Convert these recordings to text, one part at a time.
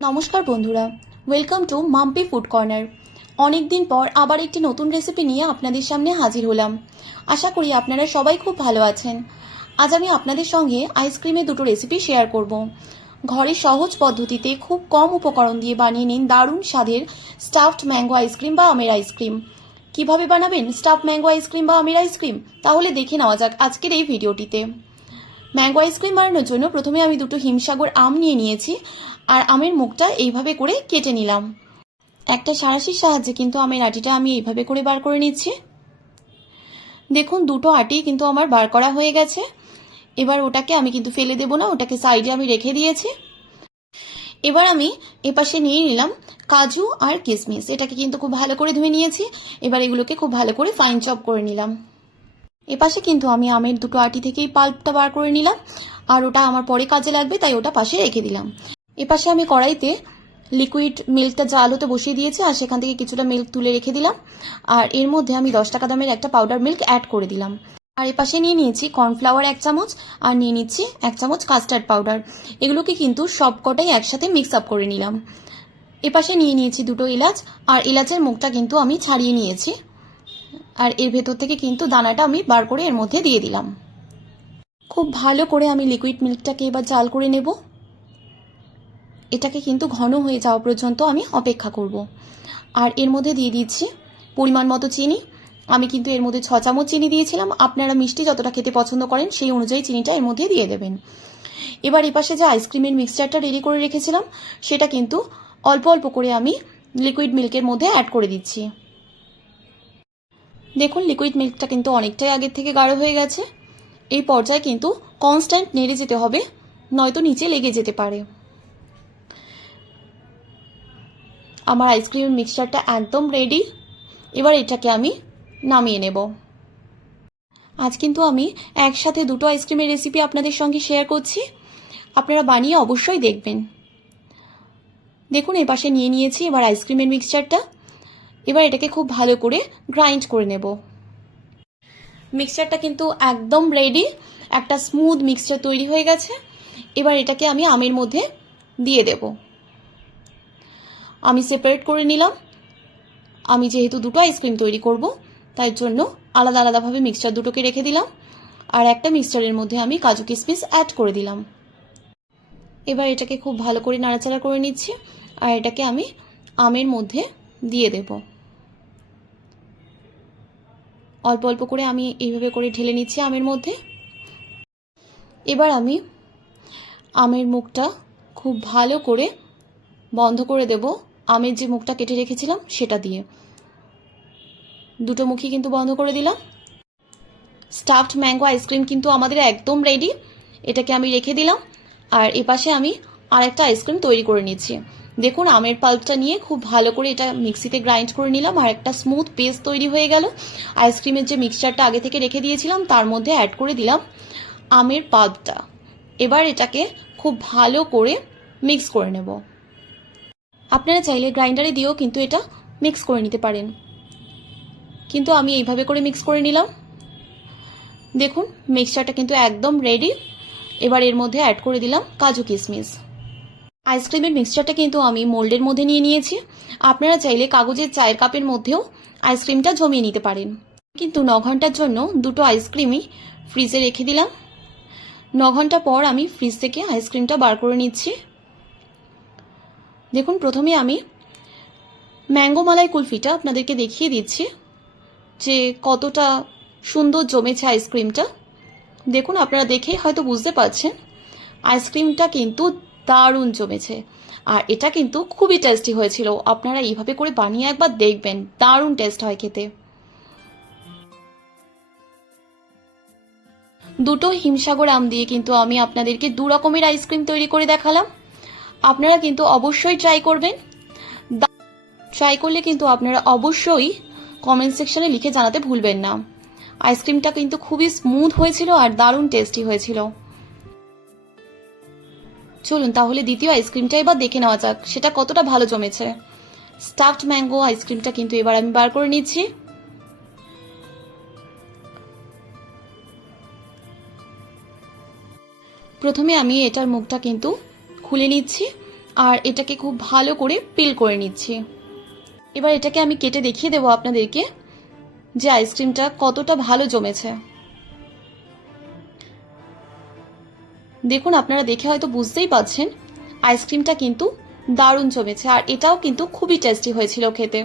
নমস্কার বন্ধুরা welcome to Mampi food corner অনেক দিন পর আবার একটি নতুন রেসিপি নিয়ে আপনাদের সামনে হাজির হলাম। আশা করি আপনারা সবাই খুব ভালো আছেন। আজ আমি আপনাদের সঙ্গে আইসক্রিমের দুটো রেসিপি শেয়ার করব। ঘরে সহজ পদ্ধতিতে খুব কম উপকরণ দিয়ে বানিয়ে নিন দারুণ স্বাদের স্টাফড ম্যাঙ্গো আইসক্রিম বা আমের আইসক্রিম কীভাবে বানাবেন স্টাফ ম্যাঙ্গো আইসক্রিম বা আমের আইসক্রিম তাহলে দেখে নেওয়া যাক আজকের এই ভিডিওটিতে ম্যাঙ্গো আইসক্রিম বানানোর জন্য প্রথমে আমি দুটো হিমসাগর আম নিয়ে নিয়েছি, আর আমের মুখটা এইভাবে করে কেটে নিলাম। একটা সাঁড়াশির সাহায্যে কিন্তু আমের আটিটা আমি এইভাবে করে বার করে নিচ্ছি। দেখুন, দুটো আটি কিন্তু আমার বার করা হয়ে গেছে। এবার ওটাকে আমি কিন্তু ফেলে দেবো না, ওটাকে সাইডে আমি রেখে দিয়েছি। এবার আমি এপাশে নিয়ে নিলাম কাজু আর কিশমিশ এটাকে কিন্তু খুব ভালো করে ধুয়ে নিয়েছি। এবার এগুলোকে খুব ভালো করে ফাইন চপ করে নিলাম। এপাশে কিন্তু আমি আমের দুটো আটি থেকেই পাল্পটা বার করে নিলাম, আর ওটা আমার পরে কাজে লাগবে, তাই ওটা পাশে রেখে দিলাম। এপাশে আমি কড়াইতে লিকুইড মিল্কটা জাল হতে বসিয়ে দিয়েছি, আর সেখান থেকে কিছুটা মিল্ক তুলে রেখে দিলাম, আর এর মধ্যে আমি দশ টাকা দামের একটা পাউডার মিল্ক অ্যাড করে দিলাম। আর এপাশে নিয়ে নিয়েছি কর্নফ্লাওয়ার এক চামচ, আর নিয়ে নিচ্ছি এক চামচ কাস্টার্ড পাউডার এগুলোকে কিন্তু সবকটাই একসাথে মিক্স আপ করে নিলাম। এপাশে নিয়ে নিয়েছি দুটো এলাচ, আর এলাচের মুখটা কিন্তু আমি ছাড়িয়ে নিয়েছি। আর এর ভেতর থেকে কিন্তু দানাটা আমি বার করে এর মধ্যে দিয়ে দিলাম। খুব ভালো করে আমি লিকুইড মিল্কটাকে এবার জাল করে নেব। এটাকে কিন্তু ঘন হয়ে যাওয়া পর্যন্ত আমি অপেক্ষা করব। আর এর মধ্যে দিয়ে দিচ্ছি পরিমাণ মতো চিনি। আমি কিন্তু এর মধ্যে ছ চামচ চিনি দিয়েছিলাম। আপনারা মিষ্টি যতটা খেতে পছন্দ করেন সেই অনুযায়ী চিনিটা এর মধ্যে দিয়ে দেবেন। এবার এপাশে যে আইসক্রিমের মিক্সচারটা রেডি করে রেখেছিলাম, সেটা কিন্তু অল্প অল্প করে আমি লিকুইড মিল্কের মধ্যে অ্যাড করে দিচ্ছি। দেখুন লিকুইড মিল্কটা কিন্তু অনেকটাই আগের থেকে গাঢ় হয়ে গেছে। এই পর্যায়ে কিন্তু কনস্ট্যান্ট নেড়ে যেতে হবে, নয়তো নিচে লেগে যেতে পারে। আমার আইসক্রিমের মিক্সচারটা একদম রেডি এবার এটাকে আমি নামিয়ে নেব। আজ কিন্তু আমি একসাথে দুটো আইসক্রিমের রেসিপি আপনাদের সঙ্গে শেয়ার করছি। আপনারা বানিয়ে অবশ্যই দেখবেন। দেখুন, এপাশে নিয়ে নিয়েছি এবার আইসক্রিমের মিক্সচারটা এবার এটাকে খুব ভালো করে গ্রাইন্ড করে নেব। মিক্সচারটা কিন্তু একদম রেডি একটা স্মুথ মিক্সচার তৈরি হয়ে গেছে। এবার এটাকে আমি আমের মধ্যে দিয়ে দেব। আমি সেপারেট করে নিলাম। আমি যেহেতু দুটো আইসক্রিম তৈরি করব, তাই জন্য আলাদা আলাদাভাবে মিক্সচার দুটোকে রেখে দিলাম। আর একটা মিক্সচারের মধ্যে আমি কাজু কিশমিশ অ্যাড করে দিলাম। এবার এটাকে খুব ভালো করে নাড়াচাড়া করে নিচ্ছি। আর এটাকে আমি আমের মধ্যে দিয়ে দেব। অল্প অল্প করে আমি এইভাবে করে ঢেলে নিচ্ছি আমের মধ্যে। এবার আমি আমের মুখটা খুব ভালো করে বন্ধ করে দেব। আমের যে মুখটা কেটে রেখেছিলাম সেটা দিয়ে। দুটো মুখই কিন্তু বন্ধ করে দিলাম। স্টাফড ম্যাঙ্গো আইসক্রিম কিন্তু আমাদের একদম রেডি এটাকে আমি রেখে দিলাম। আর এপাশে আমি আরেকটা আইসক্রিম তৈরি করে নিচ্ছি। দেখুন, আমের পাল্পটা নিয়ে খুব ভালো করে এটা মিক্সিতে গ্রাইন্ড করে নিলাম, আর একটা স্মুথ পেস্ট তৈরি হয়ে গেল। আইসক্রিমের যে মিক্সচারটা আগে থেকে রেখে দিয়েছিলাম, তার মধ্যে অ্যাড করে দিলাম আমের পাল্পটা। এবার এটাকে খুব ভালো করে মিক্স করে নেব। আপনারা চাইলে গ্রাইন্ডারে দিয়েও কিন্তু এটা মিক্স করে নিতে পারেন। কিন্তু আমি এইভাবে করে মিক্স করে নিলাম। দেখুন মিক্সচারটা কিন্তু একদম রেডি এবার এর মধ্যে অ্যাড করে দিলাম কাজু কিশমিশ আইসক্রিমের মিক্সচারটা কিন্তু আমি মোল্ডের মধ্যে নিয়ে নিয়েছি। আপনারা চাইলে কাগজের চায়ের কাপের মধ্যেও আইসক্রিমটা জমিয়ে নিতে পারেন। কিন্তু ন ঘণ্টার জন্য দুটো আইসক্রিমই ফ্রিজে রেখে দিলাম। ন ঘণ্টা পর আমি ফ্রিজ থেকে আইসক্রিমটা বার করে নিচ্ছি। দেখুন, প্রথমে আমি ম্যাঙ্গো মালাই কুলফিটা আপনাদেরকে দেখিয়ে দিচ্ছি যে কতটা সুন্দর জমেছে আইসক্রিমটা। দেখুন, আপনারা দেখে হয়তো বুঝতে পারছেন। আইসক্রিমটা কিন্তু দারুণ জমেছে। আর এটা কিন্তু খুবই টেস্টি হয়েছিল। আপনারা এইভাবে করে বানিয়ে একবার দেখবেন। দারুণ টেস্ট হয় খেতে। দুটো হিমসাগর আম দিয়ে কিন্তু আমি আপনাদেরকে দু রকমের আইসক্রিম তৈরি করে দেখালাম। আপনারা কিন্তু অবশ্যই ট্রাই করবেন। ট্রাই করলে কিন্তু আপনারা অবশ্যই কমেন্ট সেকশনে লিখে জানাতে ভুলবেন না। আইসক্রিমটা কিন্তু খুবই স্মুথ হয়েছিল আর দারুণ টেস্টি হয়েছিল। চলুন, তাহলে দ্বিতীয় আইসক্রিমটা এবার দেখে নেওয়া যাক, সেটা কতটা ভালো জমেছে। স্টাফড ম্যাঙ্গো আইসক্রিমটা কিন্তু এবার আমি বার করে নিচ্ছি। প্রথমে আমি এটার মুখটা কিন্তু খুলে নিচ্ছি, আর এটাকে খুব ভালো করে পিল করে নিচ্ছি। এবার এটাকে আমি কেটে দেখিয়ে দেবো আপনাদেরকে যে আইসক্রিমটা কতটা ভালো জমেছে। দেখুন, আপনারা দেখে হয়তো বুঝতেই পারছেন, আইসক্রিমটা কিন্তু দারুণ জমেছে আর এটাও কিন্তু খুবই টেস্টি হয়েছিল খেতে।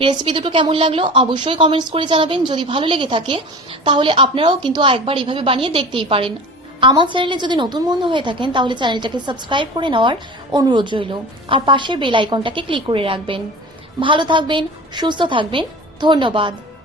রেসিপি দুটো কেমন লাগল অবশ্যই কমেন্টস করে জানাবেন। যদি ভালো লেগে থাকে, তাহলে আপনারাও কিন্তু একবার এইভাবে বানিয়ে দেখতেই পারেন। আমার চ্যানেলে যদি নতুন বন্ধু হয়ে থাকেন, তাহলে চ্যানেলটাকে সাবস্ক্রাইব করে নেওয়ার অনুরোধ রইল। আর পাশের বেল আইকনটাকে ক্লিক করে রাখবেন। ভালো থাকবেন, সুস্থ থাকবেন, ধন্যবাদ।